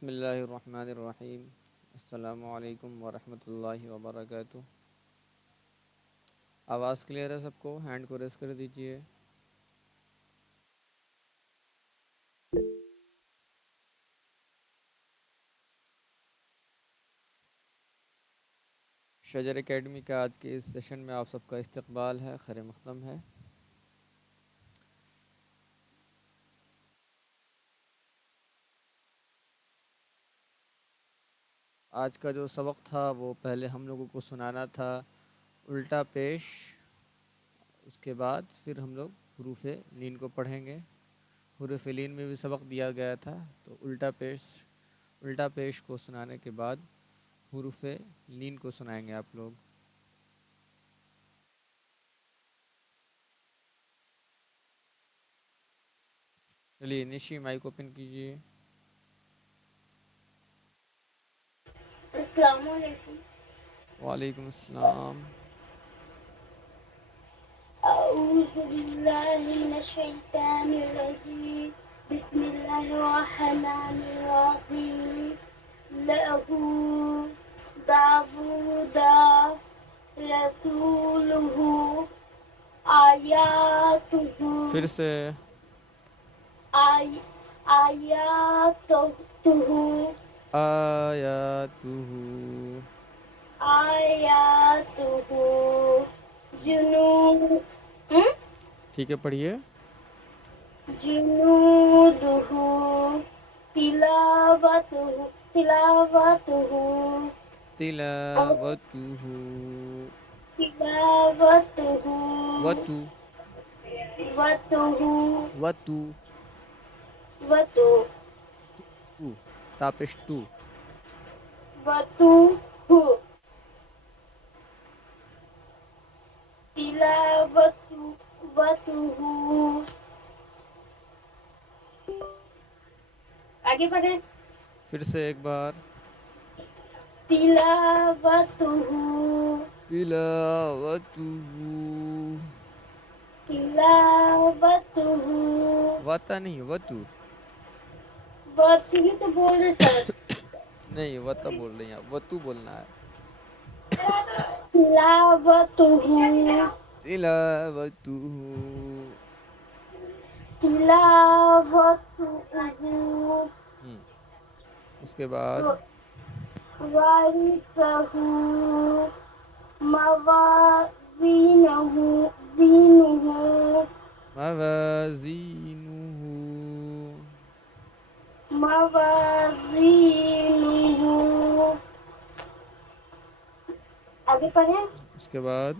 بسم اللہ الرحمن الرحیم۔ السلام علیکم ورحمۃ اللہ وبرکاتہ۔ آواز کلیئر ہے؟ سب کو ہینڈ کو ریز کر دیجئے۔ شجر اکیڈمی کا آج کے اس سیشن میں آپ سب کا استقبال ہے، خیر مقدم ہے۔ آج کا جو سبق تھا وہ پہلے ہم لوگوں کو سنانا تھا الٹا پیش، اس کے بعد پھر ہم لوگ حروف لین کو پڑھیں گے۔ حروف لین میں بھی سبق دیا گیا تھا، تو الٹا پیش کو سنانے کے بعد حروف لین کو سنائیں گے آپ لوگ۔ چلیے نشی مائک اوپن کیجئے۔ السلام علیکم۔ وعلیکم السلام۔ اعوذ باللہ من الشیطان الرجیم، بسم اللہ الرحمن الرحیم۔ لہو داود رسولہ آیاتہ پھر سے آیاتہ آیاتہ آیاتہ جنود ٹھیک ہے، پڑھیے۔ جنودہ تلاوتہ تلاوتہ تلاوتہ وتو وتہ وتو وتو تو تاپش تو وتو تلاوتہ وتہ آگے پڑھیں۔ پھر سے ایک بار۔ تلاوتہ تلاوتہ تلاوتہ وتا نہیں، وتو بات ہی تو بول رہے سر۔ نہیں، وتا بول رہی ہیں آپ، وتو بولنا ہے۔ تلاوتہ تلاوتہ تلاوتہ اس کے بعد وارثہ موازینہ زینہ موازینہ موازینہ آگے پڑھیں۔ اس کے بعد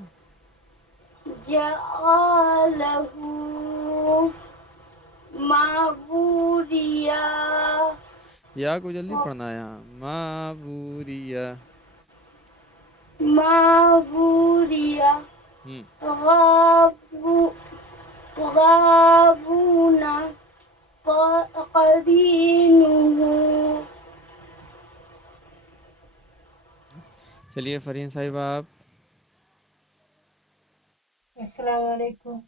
جعلہ معبودیہ یا کو جلدی پڑھنا ہے یہاں، معبوریہ۔ معبودیہ ہم غابو غابون قرینہ۔ چلیے فرین صاحب آپ۔ السلام علیکم۔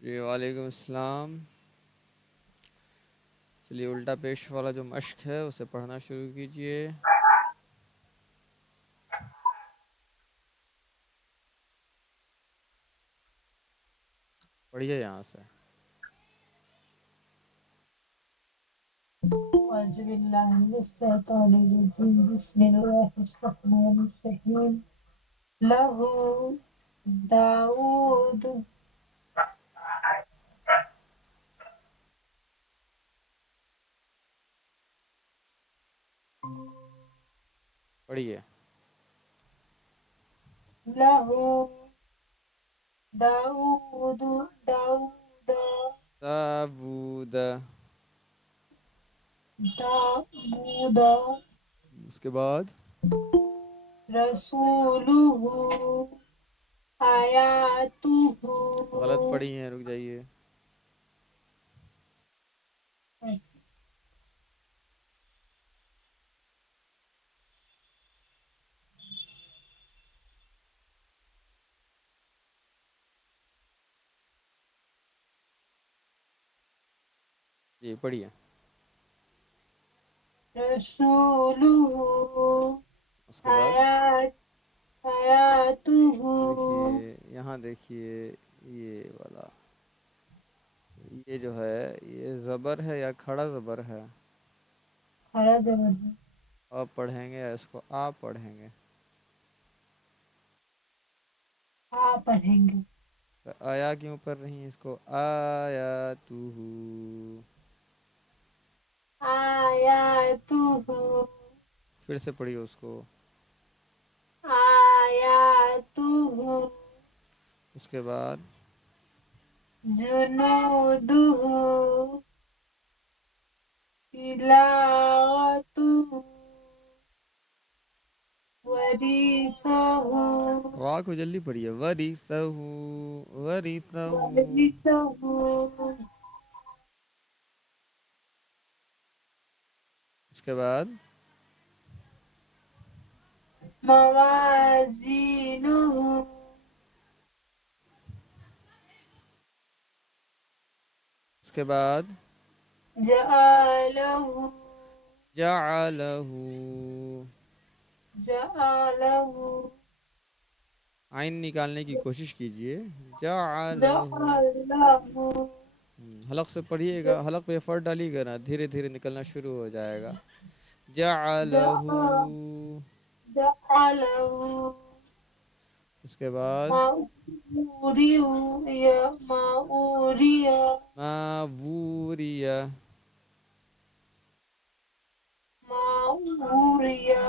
جی وعلیکم السلام۔ چلیے الٹا پیش والا جو مشق ہے اسے پڑھنا شروع کیجئے۔ پڑھیے یہاں سے۔ اعوذ باللہ من الشیطان الرجیم، بسم اللہ الرحمن الرحیم۔ لہو داؤد پڑھیے۔ لہو داؤد داؤد داود داؤد اس کے بعد رسولہ آیاتہ۔ غلط پڑھی ہیں، رک جائیے۔ جی پڑھیے۔ رسوله اس کے بعد آیاتہ دیکھیے یہاں دیکھیے یہ والا، یہ جو ہے یہ زبر ہے یا کھڑا زبر ہے؟ کھڑا زبر ہے، آپ پڑھیں گے یا اس کو آپ پڑھیں گے؟ آپ پڑھیں گے، آیا کیوں پڑھ رہی ہیں اس کو؟ آیاتہ، آیاتہ پھر سے پڑھیے اس کو۔ آیاتہ اس کے بعد جنودہ تلاوتہ ورثہ وا کو جلدی پڑھیے، ورثہ ورثہ۔ ورثہ اس کے بعد موازینہ اس کے بعد جعلہ جعلہ، جعلہ عین نکالنے کی کوشش کیجئے، جعلہ۔ جعلہ حلق سے پڑھیے گا، حلق پہ ایفرٹ ڈالیے گا نا، دھیرے دھیرے نکلنا شروع ہو جائے گا۔ جعلہ، جعلہ اس کے بعد مأوریہ مأوریہ ماوریہ، مأوریہ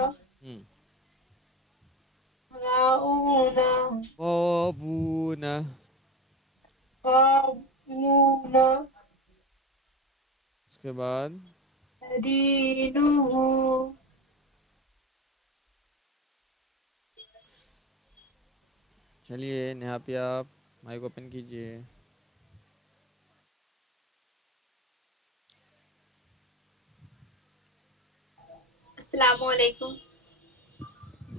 معونہ قابونہ، قانونہ اس کے بعد دینہ چلیے نہا پہ آپ مائک اوپن کیجئے۔ السلام علیکم۔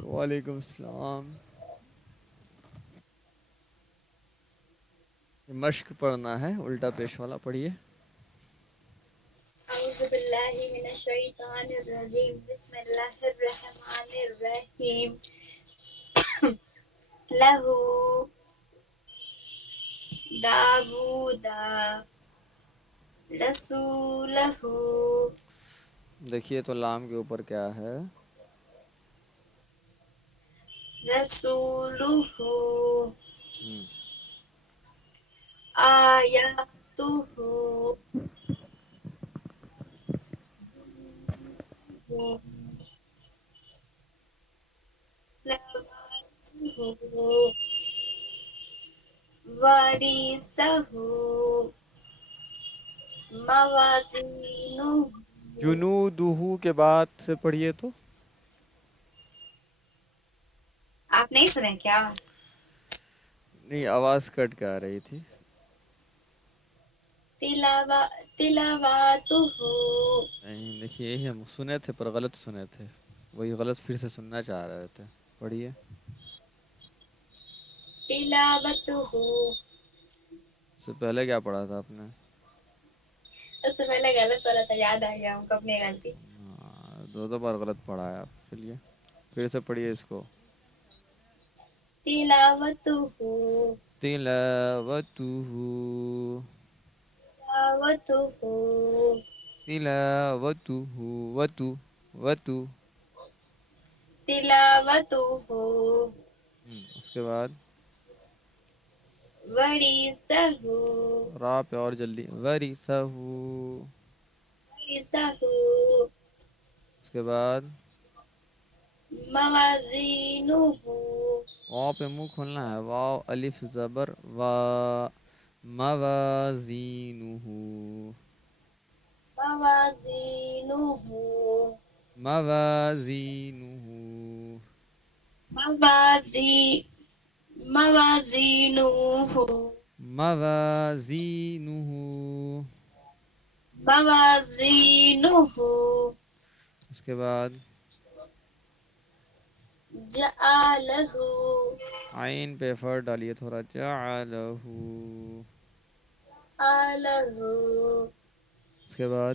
وعلیکم السلام۔ یہ مشق پڑھنا ہے، الٹا پیش والا پڑھیے۔ اعوذ باللہ من الشیطان الرجیم، بسم اللہ الرحمن الرحیم۔ لہو داود رسولہ، دیکھیے تو لام کے اوپر کیا ہے؟ رسولہ ہم، آیاتہ ورثہ موازینہ۔ جنودہ کے بعد سے پڑھیے تو۔ آپ نہیں سنے کیا؟ نہیں، آواز کٹ کے آ رہی تھی۔ تلاواتہ نہیں دیکھیے یہی ہم سنے تھے پر غلط سنے تھے، وہی غلط پھر سے سننا چاہ رہے تھے، پڑھیے۔ تلاوتہ، اس سے پہلے کیا پڑھا تھا آپ نے؟ اس سے پہلے غلط پڑا تھا، یاد آ گیا ہم کو اپنی غلطی۔ دو دو بار غلط پڑھا ہے آپ، چلیے پھر سے پڑھیے اس کو۔ تلاوتہ تلاوتہ، تلاوتہ تلاوتہ، وتو وتو۔ تلاوتہ اس کے بعد ورثہ را پہ اور جلدی، ورثہ۔ ورثہ اس کے بعد موازینہ واو پہ منہ کھولنا ہے، واو الف زبر وا، موازینہ، موازینہ موازینہ، موازی موازینہ موازینہ۔ موازینہ اس کے بعد جعلہ عین پہ ایفرٹ ڈالیے تھوڑا، جعلہ۔ آلہ اس کے بعد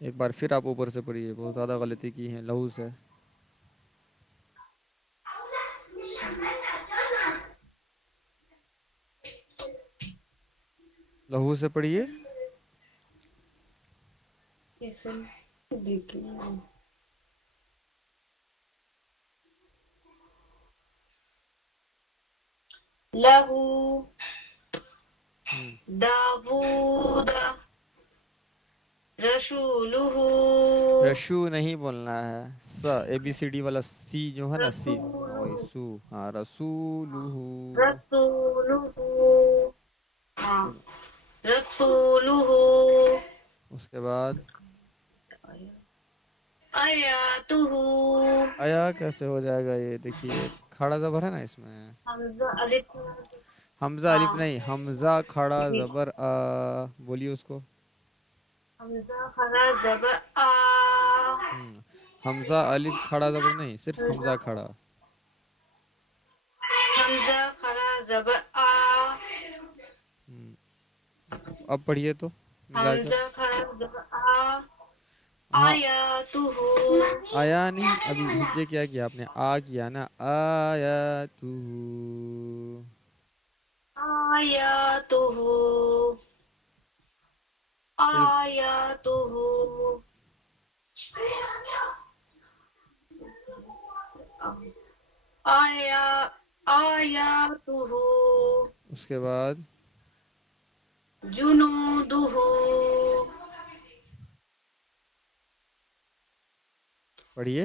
ایک بار پھر آپ اوپر سے پڑھیے، بہت زیادہ غلطی کی ہیں لہو سے. لہو سے پڑھیے. لہو ہوں. داود رسولہ رشو نہیں بولنا ہے، اے بی سی ڈی والا سی جو ہے نا، سی رسولہ وہی سو. ہاں رسولہ. رسولہ اس ہاں کے رسولہ اس کے بعد آیاتہ آیا کیسے ہو جائے گا؟ یہ دیکھیے کھڑا زبر ہے نا اس میں. حمزہ الف حمزہ الف ہاں نہیں، حمزہ کھڑا زبر آ. بولیے اس کو. حمزہ کھڑا زبر آ حمزہ الف کھڑا زبر نہیں، صرف حمزہ کھڑا. حمزہ کھڑا زبر آ ہوں. اب پڑھیے تو ملا کر. حمزہ کھڑا زبر آ ہاں آیاتہ آیا نہیں، ابھی ہجے کیا کیا آپ نے؟ آ کیا نا، آیاتہ. آیاتہ پھر آیاتہ آیاتہ اس کے بعد جنودہ پڑھیے.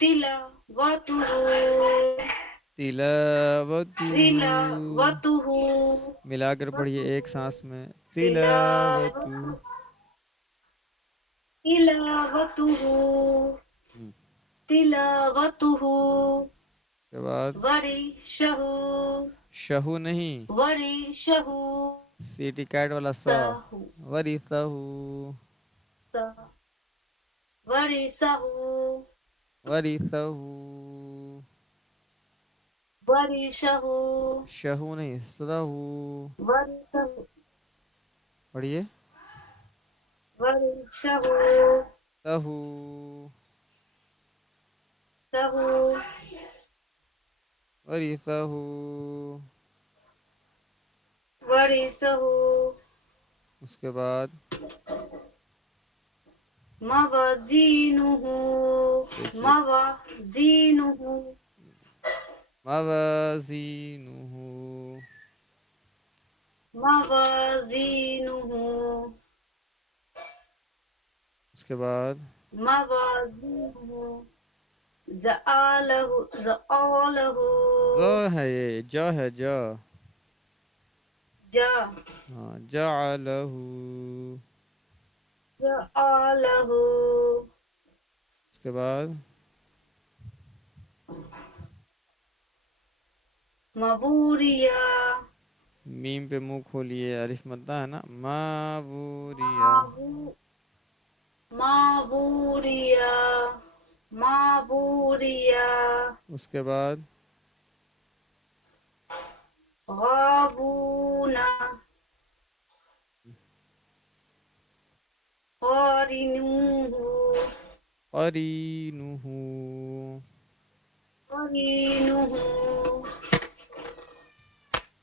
تلاوتہ تلاوتہ. تلاوتہ ملا کر پڑھیے ایک سانس میں. تلاوتہ. تلاوتہ تلاوتہ ہوں. تلاوتہ اس کے بعد ورشہ شہو نہیں، ورشہ سیٹی کیٹ والا سا. ورثہ. ورثہ ورثہ. ورثہ شہو نہیں، سدہ. ورثہ پڑھیے. ورثہ تہو. تہو ورثہ. ورثہ اس کے بعد موازینہ دیکھیے موازینہ موازینہ. موازینہ اس کے بعد موازینہ زآلہ زآلہ ز ہے، یہ جا ہے، جا. جا ہاں جعلہ. جعلہ اس کے بعد مبوریا میم پہ منہ کھولیے، الف مدہ ہے نا. مابوریا. مابوریا مابوریا اس کے بعد غابون قارنوہ قرینہ. قرینہ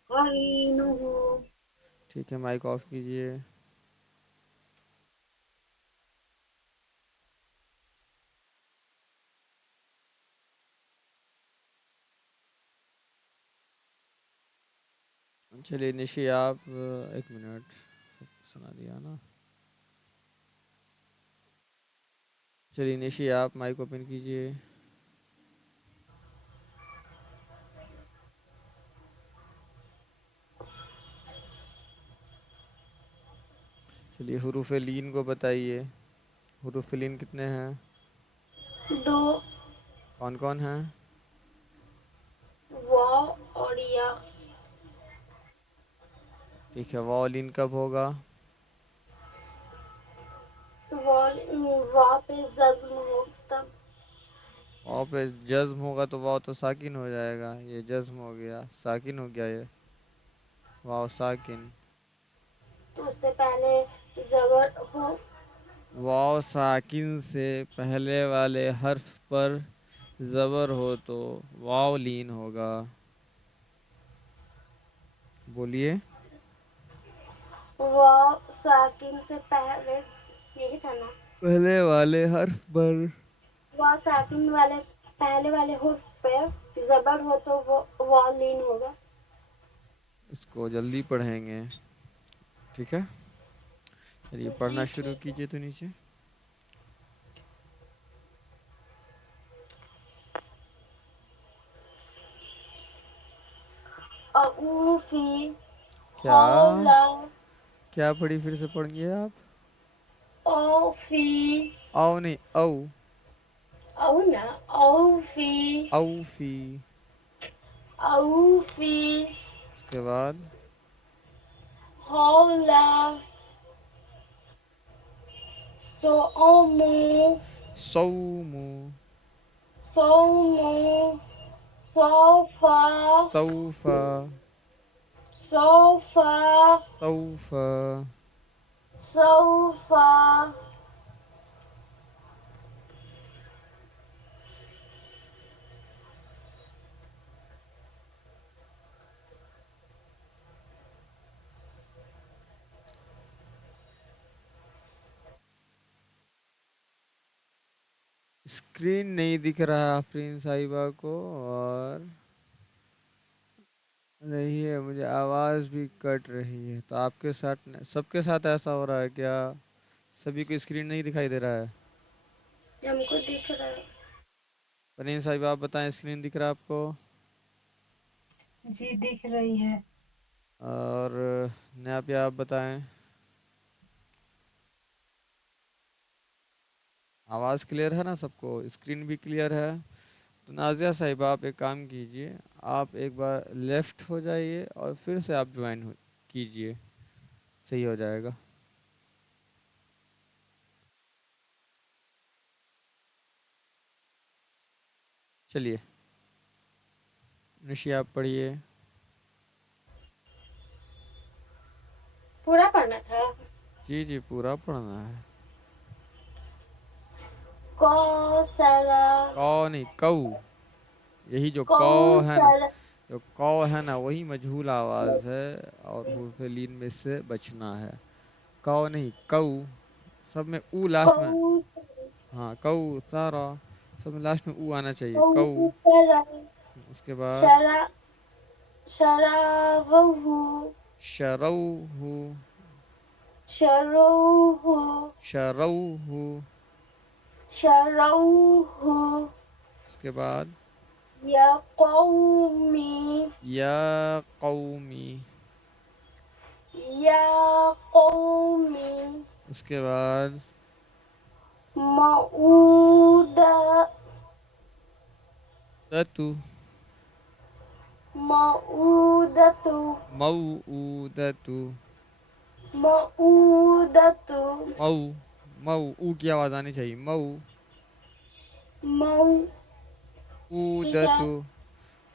قرینہ ٹھیک ہے، مائک آف کیجئے. چلیے نشی آپ ایک منٹ سنا دیا نا. چلیے نشی آپ مائک اوپن کیجئے. چلیے حروف لین کو بتائیے. حروف لین کتنے ہیں؟ دو کون کون ہیں؟ واو اور یا. ٹھیک ہے، واو لین کب ہوگا؟ واو پہ جزم ہو تب. واو پہ جزم ہوگا تو واو تو ساکن ہو جائے گا. یہ جزم ہو گیا، ساکن ہو گیا. یہ واو ساکن. تو اس سے پہلے زبر ہو. واو ساکن سے پہلے والے حرف پر زبر ہو تو واو لین ہوگا. بولیے. واو ساکن سے پہلے یہی تھا نا. پہلے والے حرف پر واو ساکن والے پہلے والے حرف پہ زبر ہو تو وہ واو لین ہوگا. اس کو جلدی پڑھیں گے. ٹھیک ہے. چلیے پڑھنا جی شروع ٹھیک ہے. کیجئے تو نیچے. اوفی کیا حولا کیا پڑھی پھر سے پڑھیے آپ. اوفی او نہیں او. او نا اوفی اوفی. اوفی اس کے بعد حولا سومو صومو. صومو صوفا سوفا. صوفا سوفا. صوفا اسکرین نہیں دکھ رہا آفرین صاحبہ کو اور رہی ہے مجھے آواز بھی کٹ رہی ہے. تو آپ کے ساتھ سب کے ساتھ ایسا ہو رہا ہے کیا؟ سبھی کو اسکرین نہیں دکھائی دے رہا ہے؟ ہم کو دکھ رہا ہے. فرین صاحب آپ بتائیں اسکرین دکھ رہا ہے آپ کو؟ جی دکھ رہی ہے. اور نیابیہ آپ بتائیں. آواز کلیئر ہے نا سب کو؟ اسکرین بھی کلیئر ہے؟ تو نازیہ صاحبہ آپ ایک کام کیجئے، آپ ایک بار لیفٹ ہو جائیے اور پھر سے آپ جوائن کیجئے، صحیح ہو جائے گا. چلیے نشی آپ پڑھیے. پورا پڑھنا تھا؟ جی جی پورا پڑھنا ہے. کوثر کو نہیں کو. یہی جو کو ہے نا، کوثر جو کو ہے نا وہی مجہول آواز ہے اور حروف لین میں سے بچنا ہے. کو نہیں کو. سب میں او لاسٹ میں. ہاں کو سارا سب میں لاسٹ میں او آنا چاہیے. کو. اس کے بعد شرابہ شروح. شروح شروح. شروح اس کے بعد یا قومی یا قومی. یا قومی اس کے بعد معودہ تتو. معودۃ موعودۃ. معودۃ مؤ. مؤ او کی آواز آنی چاہیے. مؤ. مؤ ٹھیک ہے. اودۃ.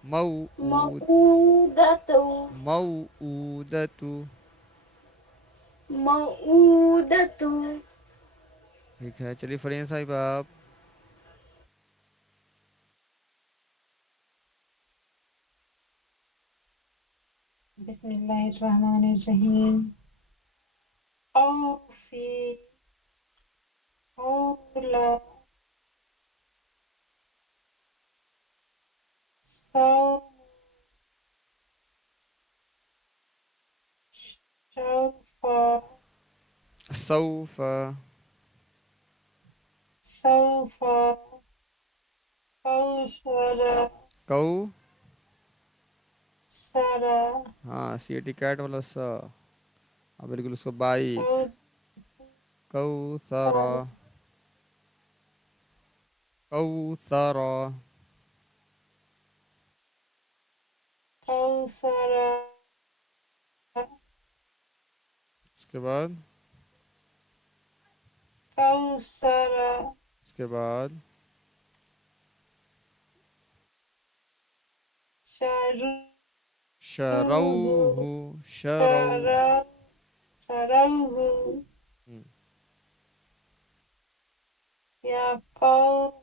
موعود. معودۃ موعودۃ. معودۃ. ٹھیک ہے چلیے فرین صاحب آپ. بسم اللہ الرحمن الرحیم. اوفی حولا صوم شوفا سوف. سوفا کوثر کو. سرا ہاں سی ٹی کیٹ والا سا. ہاں بالکل اس کو بائک. کوثر. کوثر. کوثر اس کے بعد کوثر اس کے بعد شروع شروح. شروح. شرا تروه ہم، يا قوم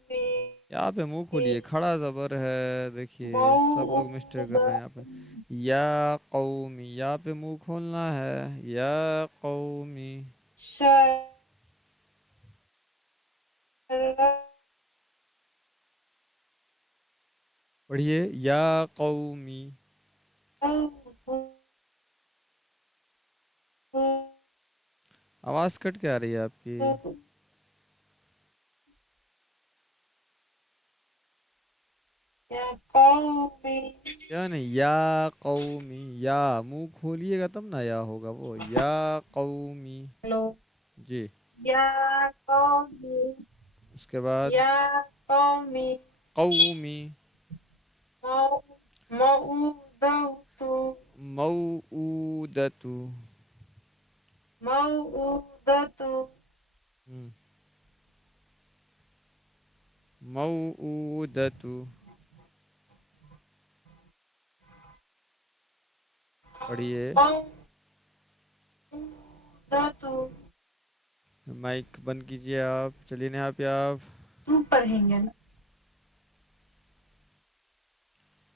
یہاں پہ منہ کھولیے، کھڑا زبر ہے، دیکھیے سب لوگ مسٹیک کر رہے ہیں یہاں پہ. موعظة یا قومی، یہاں پہ منہ کھولنا ہے، یا قومی. شرعوا پڑھیے یا قومی. آواز کٹ کے آ رہی ہے آپ کی. يا قوم یا نہیں، یا قومی، یا منہ کھولیے گا تب نا یا ہوگا وہ، یا قومی. Hello. جی. يا قوم اس کے بعد يا قوم قومی. موعظة موعودتو. موعظة ہم، موعودتو. پڑھیے. موعظة مائک بند کیجیے آپ، چلیے یہاں پہ آپ. تم پڑھیں گے نا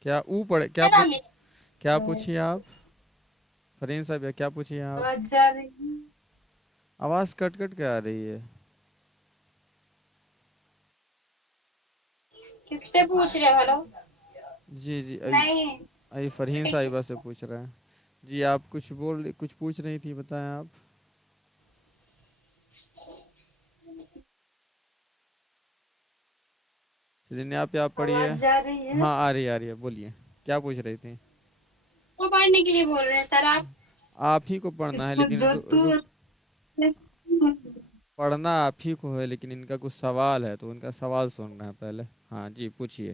کیا او پڑھے، کیا نام ہے کیا پوچھیے آپ فرین صاحب، یا کیا پوچھیے آپ؟ آواز جا رہی ہے؟ آواز کٹ کٹ کے آ رہی ہے. کس سے پوچھ رہے ہو؟ ہلو جی جی، نہیں ابھی فرحین صاحبہ سے پوچھ رہے ہیں. جی آپ کچھ پوچھ رہی تھی، بتائیں آپ. چلیے آپ پڑھیے. آواز جا رہی ہے؟ ہاں آ رہی ہے، بولیے کیا پوچھ رہی تھی. اس کو پڑھنے کے لیے بول رہے ہیں سر آپ. آپ ہی کو اس پڑھنا ہے، کو لیکن دو تو پڑھنا آپ ہی کو ہے، لیکن ان کا کچھ سوال ہے تو ان کا سوال سننا ہے پہلے. ہاں جی پوچھیے.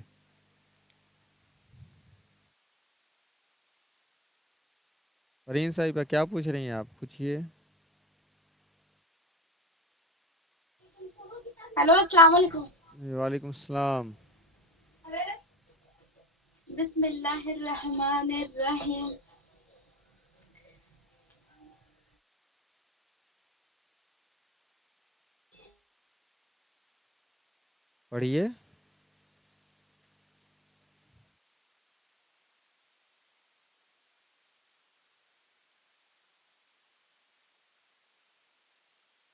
فرین صاحبہ کیا پوچھ رہی ہیں آپ، پوچھیے. ہلو السلام علیکم. وعلیکم السلام. بسم اللہ الرحمن الرحیم. پڑھیے.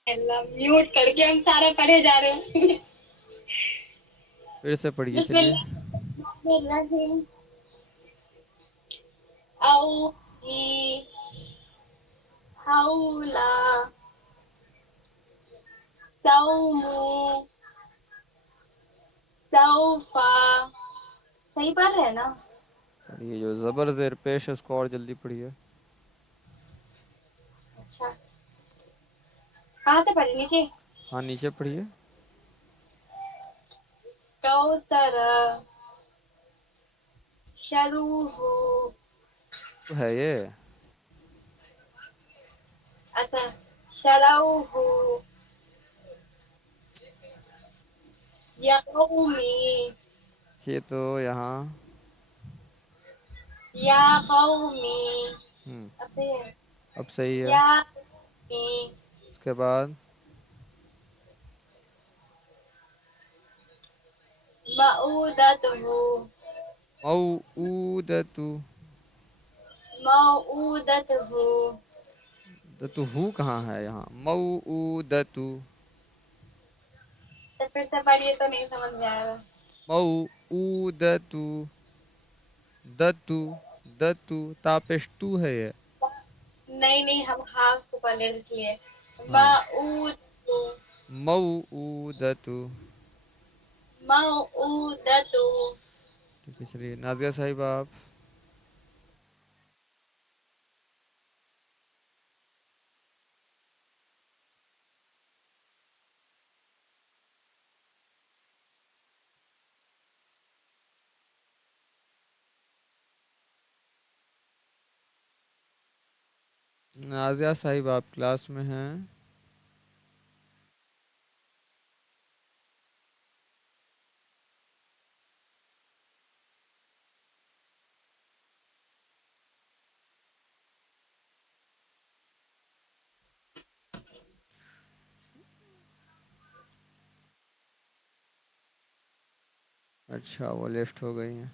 اللہ میوٹ کر کے ہم سارا پڑھے جا رہے ہیں. پھر سے پڑھیے بسم چلیے. اللہ الرحمن الرحیم. او حولا سومو سوفا. صحیح پڑھ رہے ہیں نا؟ پڑھیے، جو زبر زیر پیش ہے اس کو اور جلدی پڑھیے. اچھا کہاں سے پڑھی نیچے؟ ہاں نیچے پڑھیے. کوثر شروح. تو ہے یہ. اچھا شروح یا قومی. یہ تو یہاں یا قومی. ہوں اب صحیح ہے. اب صحیح ہے. یا قومی اس کے بعد موعودتہ موعودتو. موعودتہ. تو ہو کہاں ہے یہاں، موعودتو. تو پھر سے پڑھیے تو نہیں سمجھ میں آئے گا. موعودتو. دتو دتو تاپش تو ہے یہ. نہیں ہم خاص کو پڑھ لیں اس لیے. ہاں موعودتو موعودتو. موعودتو. ٹھیک ہے چلیے نازیہ صاحبہ آپ. نازیہ صاحب آپ کلاس میں ہیں؟ اچھا وہ لیفٹ ہو گئی ہیں.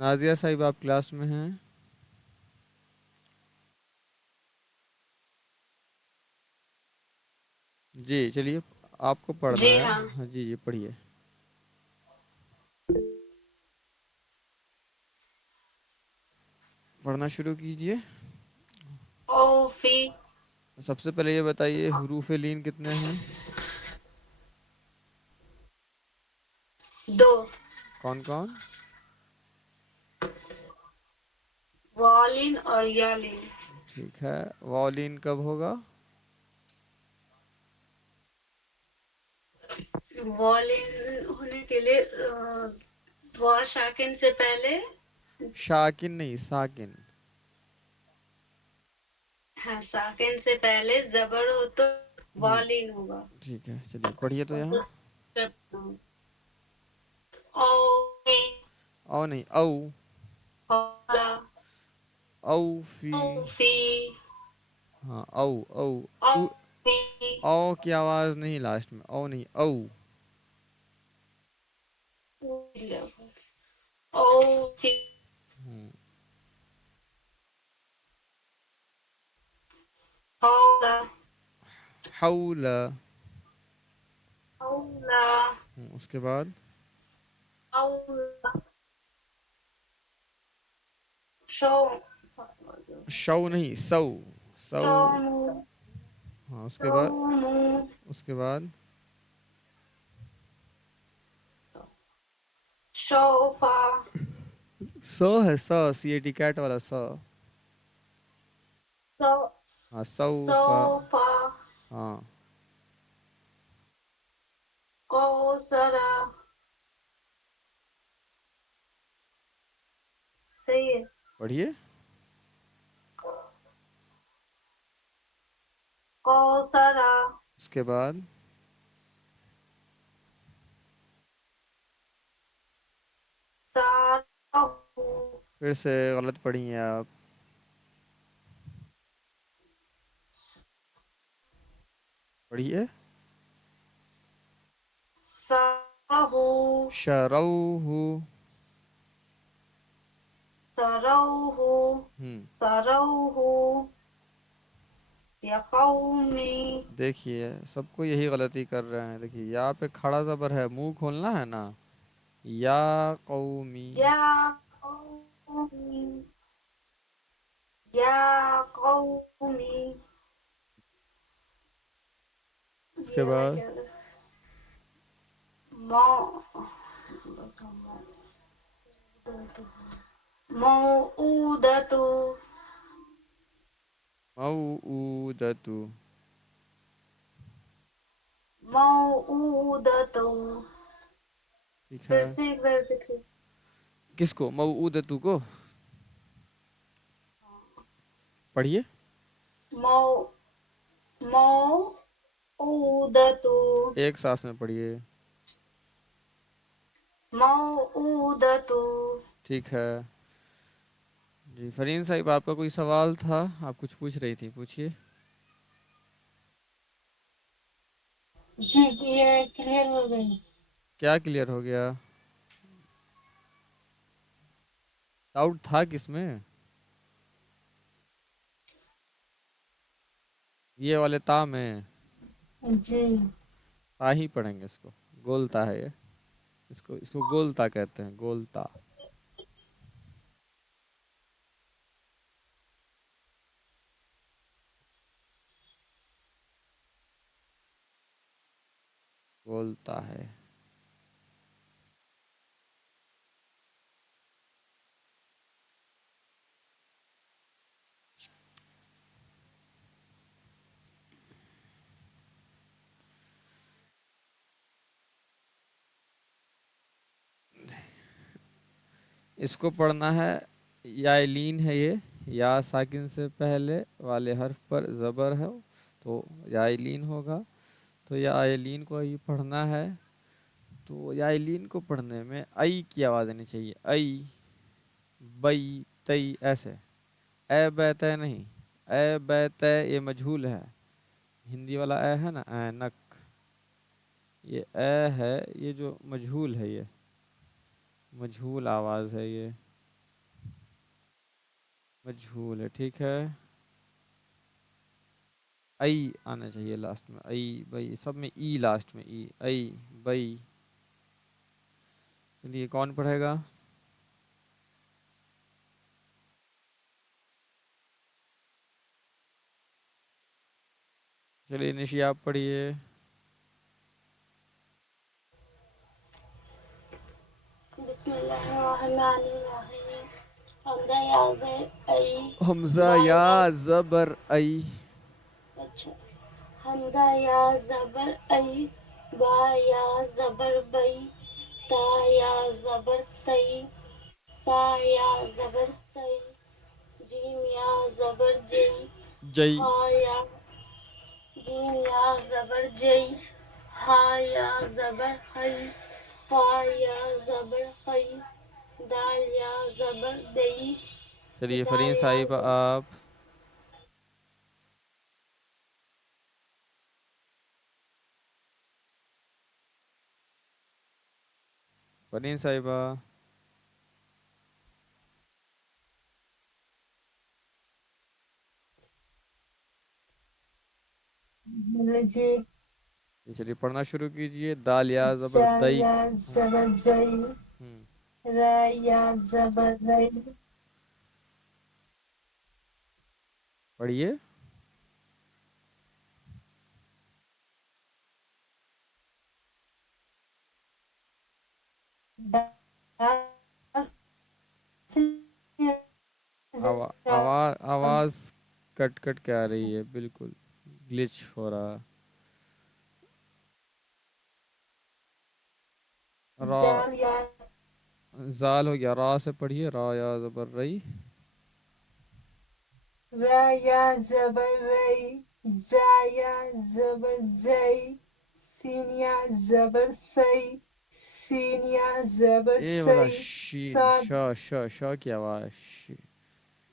نازیہ صاحب آپ کلاس میں ہیں؟ جی چلیے آپ کو پڑھنا جی ہے. ہاں. ہاں جی جی پڑھیے. پڑھنا شروع کیجئے. او فی. سب سے پہلے یہ بتائیے حروف لین کتنے ہیں؟ 2. کون کون؟ والین اور یالین. ٹھیک ہے. والین کب ہوگا؟ والین ہونے کے لیے وا ساکن سے پہلے. شاکن نہیں ساکن. ہاں ساکن سے پہلے زبر ہو تو والین ہوگا. ٹھیک ہے چلیے پڑھیے تو یہاں. او او نہیں او. اولا. او فی. او فی. ہاں او او. او او, فی. او کی آواز نہیں لاسٹ میں. او نہیں او. او فی. ہوں. اولا. حول. اولا. اس کے بعد اولا. شو. شو نہیں سو. سو. شو. ہاں اس کے بعد. شو. اس کے بعد شوفا. سو ہے سو سی اے ٹی کیٹ والا سو. سو. ہاں سوفا. صوفا. ہاں کوثرا. صحیح ہے. پڑھیے. کوثرا. اس کے بعد سارہ. پھر سے غلط پڑھی ہیں آپ. پڑھیے. سارہ. شروح. سروہ. ہوں. سروہ. یا قومی. دیکھیے سب کو یہی غلطی کر رہے ہیں. دیکھیے یہاں پہ کھڑا زبر ہے منہ کھولنا ہے نا. یا قومی. یا قومی. یا قومی. اس کے یہ والا بعد کیا ہے؟ مو. موعودۃ. موعودۃ. موعودۃ. ٹھیک پھر ہے. سے ایک بار دکھائیے. کس کو؟ موعودۃ کو. پڑھیے. مو. موعودۃ. ایک سانس میں پڑھیے. موعودۃ. ٹھیک ہے. جی فرین صاحب آپ کا کوئی سوال تھا؟ آپ کچھ پوچھ رہی تھی پوچھیے. جی یہ کلیئر ہو گئی. کیا کلیئر ہو گیا؟ ڈاؤٹ تھا کس میں؟ یہ والے تا میں. جی تا ہی پڑھیں گے اس کو. گولتا ہے یہ. اس کو گولتا کہتے ہیں. گولتا. گولتا ہے. اس کو پڑھنا ہے. یائلین ہے یہ. یا ساکن سے پہلے والے حرف پر زبر ہے تو یائلین ہوگا. تو یا آئلین کو ہی پڑھنا ہے. تو یائلین کو پڑھنے میں ای کی آواز آنی چاہیے. ای بئی تئی ایسے. اے بیت نہیں. اے بیت یہ مجہول ہے. ہندی والا اے ہے نا اینک. یہ اے ہے، یہ جو مجہول ہے، یہ مجہول آواز ہے، یہ مجہول ہے، ٹھیک ہے. ای آنا چاہیے لاسٹ میں، ای بئی، سب میں ای لاسٹ میں، ای ای بئی. چلیے کون پڑھے گا؟ چلیے نشی آپ پڑھیے. بسم اللہ الرحمن الرحیم. حمزہ یا ای حمزہ با یا یا. زبر ای. اچھا. حمزہ یا زبر ای، با یا زبر بئی، تا یا زبر تئی، سا یا زبر سئی، جیم یا زبر جئی، جئی. ہا یا جیم یا زبر جئی، ہا یا زبر ہئی، فا یا زبر فئی، دال یا زبر دئی، چلیے زا فرین یا صاحب زبر. آپ. فرین صاحبہ. جی. چلیے پڑھنا شروع کیجئے. دال یا زبر جا دئی. یا زبر جئی، ہم. را یا زبر رئی، پڑھیے. دا سے آواز کٹ کٹ کے آ رہی ہے، بالکل گلچ ہو رہا. را، زال یا زال ہو گیا، را سے پڑھیے. را یا زبر رئی. را یا زبر رئی، زا یا زبر زئی، سین یا زبر سئی، سین یا زبر یہ والا سئی، شین، صاد شا شا شا کی آواز،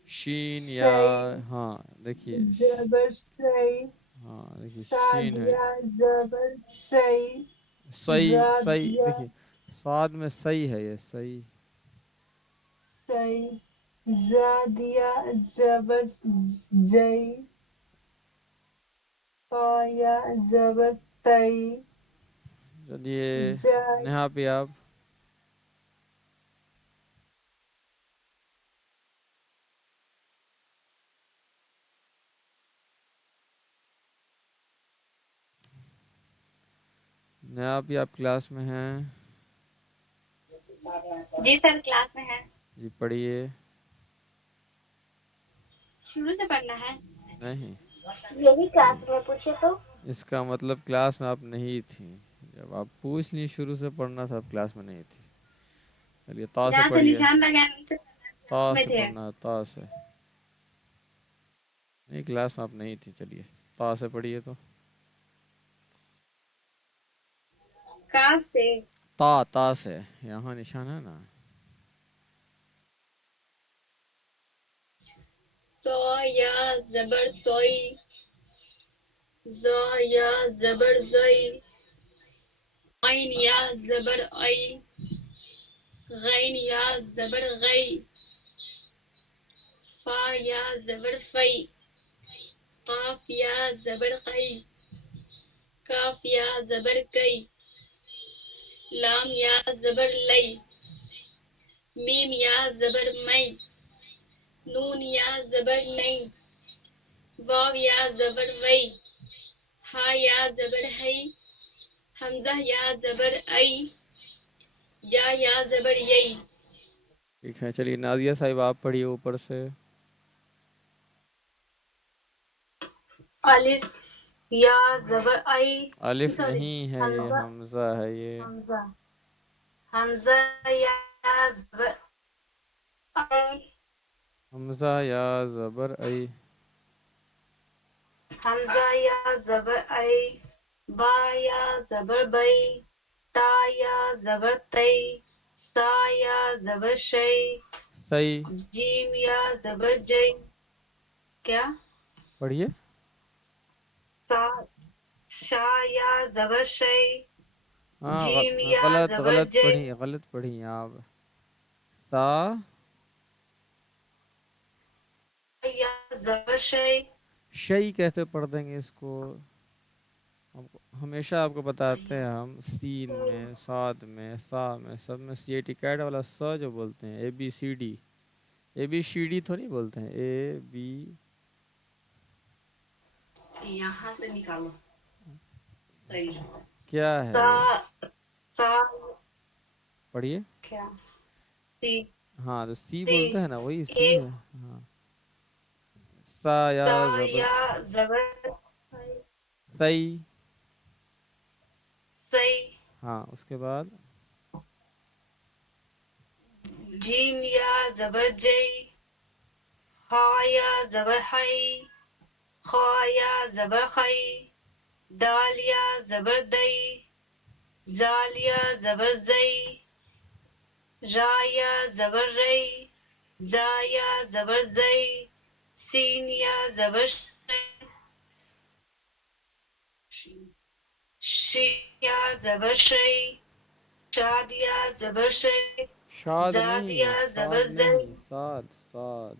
شین یا، سئی، ہاں دیکھیے، زبر سئی، ہاں دیکھیے صاد شین ہے. یا زبر سئی، صحیح زاد صحیح یا دیکھیے، سعد میں صحیح ہے، یہ صحیح. سئی، زاد یا زبر جئی، طا یا زبر تئی، چلیے زا. نہا پہ آپ. نہا بھی آپ کلاس میں ہیں؟ جی سر کلاس میں ہے. جی پڑھیے. شروع سے پڑھنا ہے. نہیں، یہی کلاس میں پوچھے تو. اس کا مطلب کلاس میں آپ نہیں تھیں. جب آپ پوچھ لی شروع سے پڑھنا تھا، آپ کلاس میں نہیں تھی. چلیے تا سے جہاں پڑھیے. نشان لگا سے تا کلاس میں سے تھے. پڑھنا ہے، تا سے. نہیں کلاس میں آپ نہیں تھی. چلیے تا سے پڑھیے تو. کاف سے. تا سے، یہاں نشان ہے نا. تو یا زبر توئی، زا یا زبر زئی، عین یا زبر ای، غین یا زبر غی، فا یا زبر فی، قاف یا زبر قی، کاف یا زبر کئی، لام یا زبر لئی، میم یا زبر مئی، نون یا زبر نئی، واو یا زبر وئی، ہا یا زبر ہئی، حمزہ یا زبر ای، یا زبر یئی. ٹھیک ہے. چلیے نازیہ صاحب آپ پڑھیے اوپر سے. الف یا زبر ای، الف سوری نہیں ہے، یہ حمزہ. حمزہ ہے یہ. حمزہ، حمزہ یا زبر ای، حمزہ یا زبر ای. حمزہ یا زبر ای، با یا زبر بئی، تا یا زبر تئی، سا یا زبر شئی، صحیح. جیم یا زبر جئی. کیا؟ پڑھیے. سا، شا یا زبر شئی، ہاں جیم یا غلط زبر غلط جے، پڑھی، غلط پڑھی آپ. سا یا زبر شے، شئی کیسے پڑھ دیں گے اس کو؟ ہمیشہ آپ کو بتاتے ہیں ہم، سین میں، صاد میں، سا میں، سب میں سی ٹی کیٹ والا سا جو بولتے ہیں، اے بی سی ڈی، اے بی سی ڈی تو نہیں بولتے ہیں، اے بی. یہاں سے نکالو. صحیح. کیا ہے سا یہ؟ سا پڑھیے. کیا سی ہاں تو سی سی بولتے ہیں نا، وہی اے، سی ہے. ہاں سا یا سا زبر یا زبر سی. سی، ہاں اس کے بعد جیم یا زبر جے، ہا یا زبر ہائی، خا یا زبر خی، دال یا زبر دئی، زال یا زبر زئی، را یا زبر رئی، زا یا زبر زئی، سین یا زبر شی یا زبر شی، شاد یا زبر شی، شاد زاد نہیں، یا ساد زبر زئی، نہیں، ساد ساد.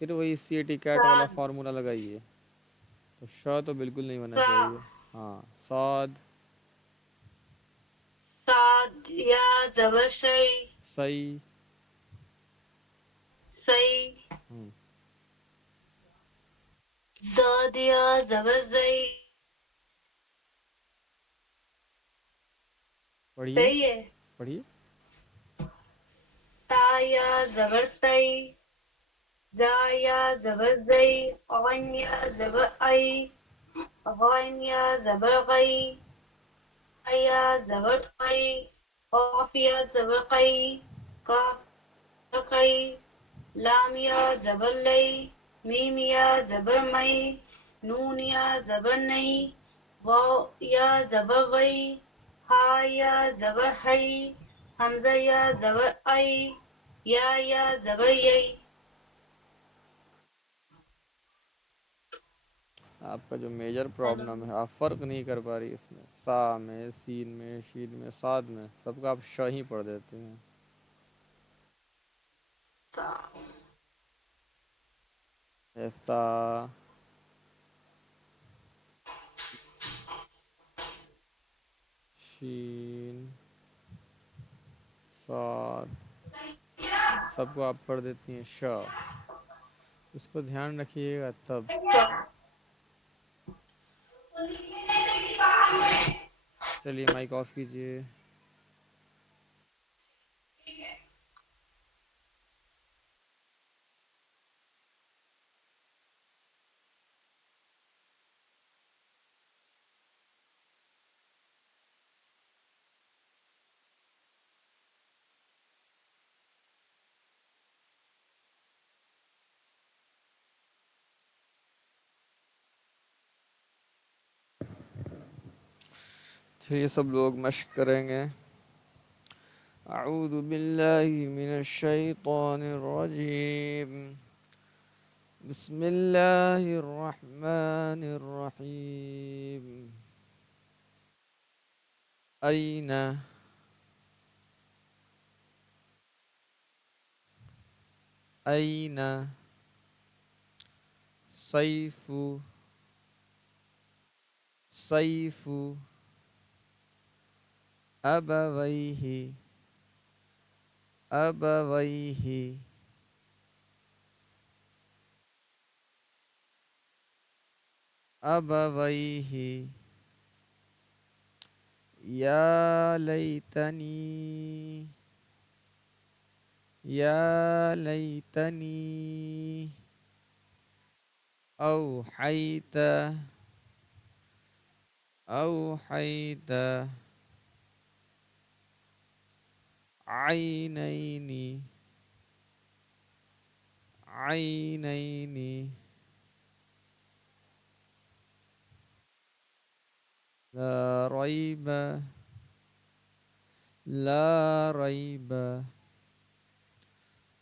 پھر وہی سی ٹی کیٹ والا ساد فارمولا لگائیے. تو شا تو بالکل نہیں ہونا سا، چاہیے. ہاں ساد ساد یا زبر شی، سی. سی، ہوں. زاد یا زبر زئی. پڑھیے صحیح ہے. پڑھیے. تا یا زبر تئی، زا یا زبر زئی، عین یا زبر ای، غین یا زبر غی، یا زبر قی، قاف یا زبر قی، کاف قی، لام یا زبر لئی، میم یا زبر مئی، نون یا زبر نئی، واو یا زبر وئی، ہا یا زبر ہئی، حمزہ یا زبر ای، یا زبر یئی. آپ کا جو میجر پرابلم ہے، آپ فرق نہیں کر پا رہی اس میں، سا میں، سین میں، شین میں، ساد میں، سب کا آپ ش ہی پڑھ دیتے ہیں. ایسا شین صاد، سب کو آپ پڑھ دیتی ہیں ش. اس کو دھیان رکھیے گا تب. چلیے مائک آف کیجیے. چلیے سب لوگ مشق کریں گے. اعوذ باللہ من الشیطان الرجیم، بسم اللہ الرحمن الرحیم. این این سیف سیف ابویہ ابویہ ابویہ یا لیتنی یا لیتنی اوحیت اوحیت عینین عینین لا ریب لا ریب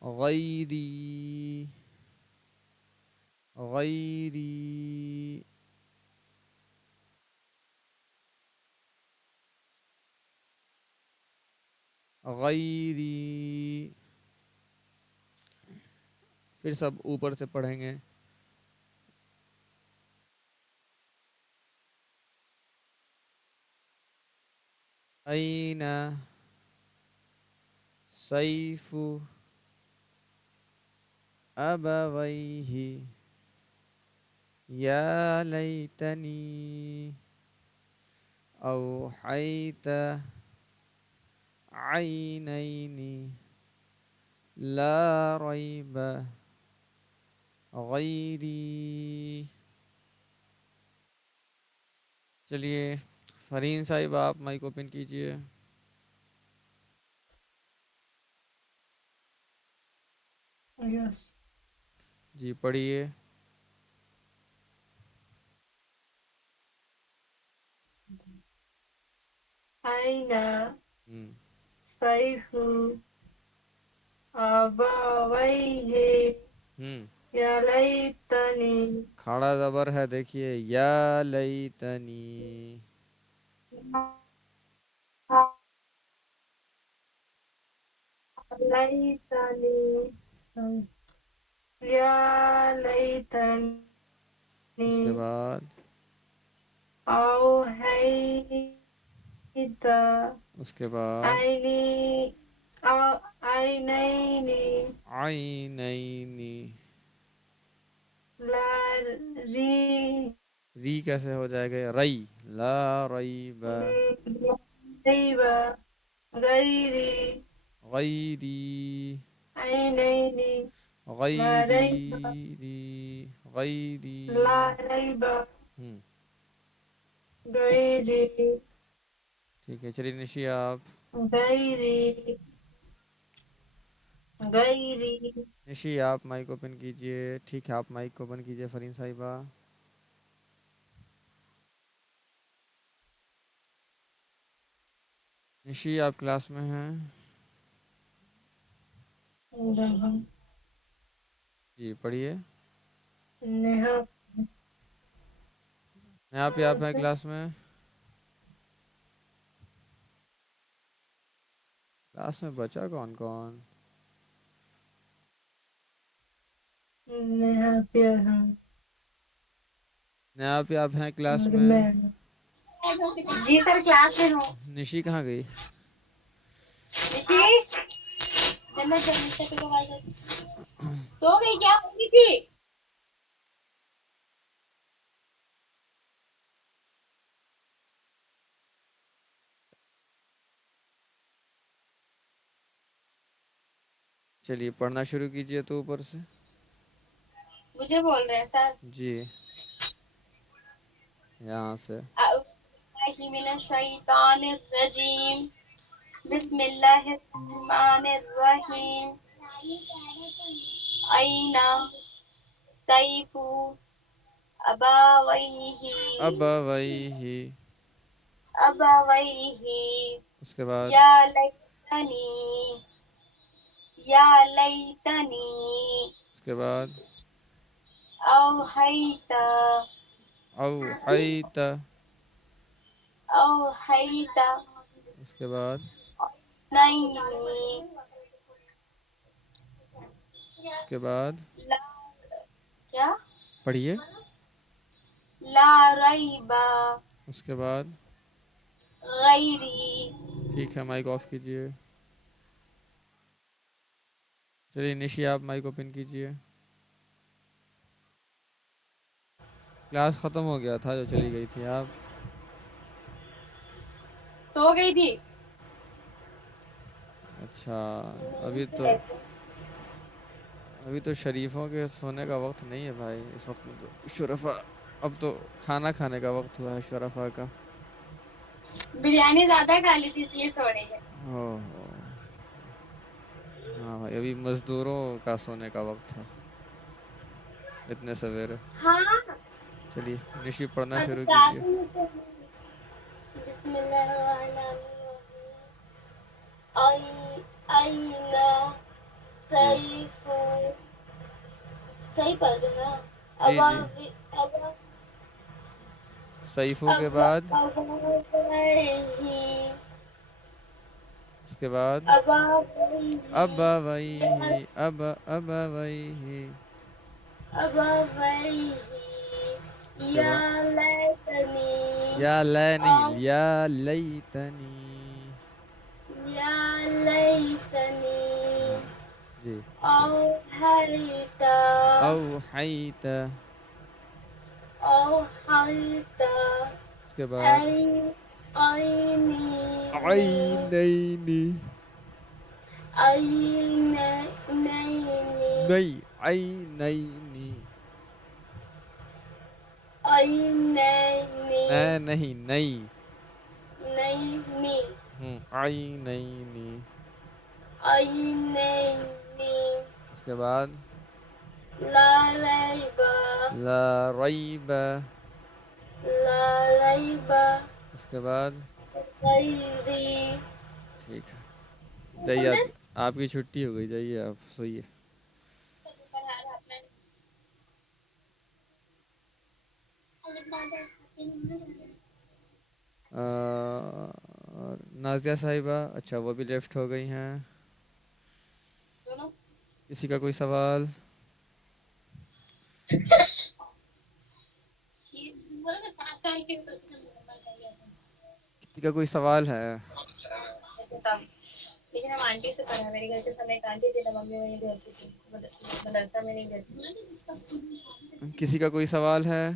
غیری غیری غیری. پھر سب اوپر سے پڑھیں گے. این سیف ابویہ یا لیتنی اوحیت عینین لا ریب غیری. چلیے فرین صاحب آپ مائک اوپن کیجئے. یس. جی پڑھیے. أين ہم، سيف أبويه ہم. يا ليتني کھڑا زبر ہے دیکھیے یا لیتنی. ليتني يا ليتني اس کے بعد أوحيت اس کے بعد عيني عينين عینینی. لا ري ری کیسے ہو جائے گا؟ رئی. لا ریب ريب غيري غیری عينين لا ريب غیری غیری. لا ريب ہم، غيري ٹھیک ہے. چلیے نشی آپ. غيري غيري نشی آپ مائک اوپن کیجئے. ٹھیک ہے آپ مائک اوپن کیجئے فرین صاحبہ. نشی آپ کلاس میں ہیں؟ جی پڑھیے. نہا نیا پہ آپ ہیں کلاس میں؟ کلاس میں بچا کون کون؟ نہا پیار ہاں نیا پہ آپ ہیں کلاس میں؟ جی سر کلاس میں ہوں. نشی کہاں گئی؟ سو گئی کیا اٹھی تھی؟ چلیے پڑھنا شروع کیجئے تو اوپر سے. مجھے بول رہے ہیں سر. جی یہاں سے. اعوذ باللہ من الشیطان الرجیم. بسم اللہ الرحمن الرحیم. أين سيف ابویہ. أبويه اس کے بعد يا ليتني يا ليتني اس کے بعد أوحيت اوحیت. أوحيت اس کے بعد إليني اس کے بعد لا کیا پڑھیے. لا ریب اس کے بعد غیری. ٹھیک ہے مائک آف کیجئے. چلیے نشی آپ مائک اوپن کیجئے. کلاس ختم ہو گیا تھا جو چلی گئی تھی آپ. سو گئی تھی. اچھا ابھی تو شریفوں کے سونے کا وقت نہیں ہے بھائی. اس وقت میں تو شرفا اب تو کھانا کھانے کا وقت ہوا ہے شرفا کا. بریانی زیادہ کھا لی تھی اس لیے سو رہی ہے. اوہ ہاں بھائی ابھی مزدوروں کا سونے کا وقت ہے اتنے سویرے. ہاں چلیے نشی پڑھنا ابھی شروع کیجئے. رات میں تو بسم اللہ الرحمن الرحیم. أين جی سيف صحیح پڑھ رہے ہیں. جی جی. سیفو کے بعد أبويه اس کے بعد أبويه ابویہ ابویہ أبويه اس کے بعد يا ليتني یا لے نہیں أو یا لیتنی يا ليتني جی اس کے بعد أوحيت اوحیت أوحيت اس کے بعد عيني عینینی عينيني نئی عینینی عينيني نہیں نئی نيني عینینی عينيني اس کے بعد لا ريب لا ریب لا ريب اس کے بعد غيري ٹھیک ہے جائیے آپ کی چھٹی ہو گئی جائیے آپ سوئیے اور نازیہ صاحبہ اچھا وہ بھی لیفٹ ہو گئی ہیں کسی کا کوئی سوال کسی کا کوئی سوال ہے لیکن ہم آنٹی سے پڑھا میرے گھر کے سامنے ایک آنٹی تھی نا ممی وہیں بھیجتی تھی مدرسہ میں نہیں بھیجتی کسی کا کوئی سوال ہے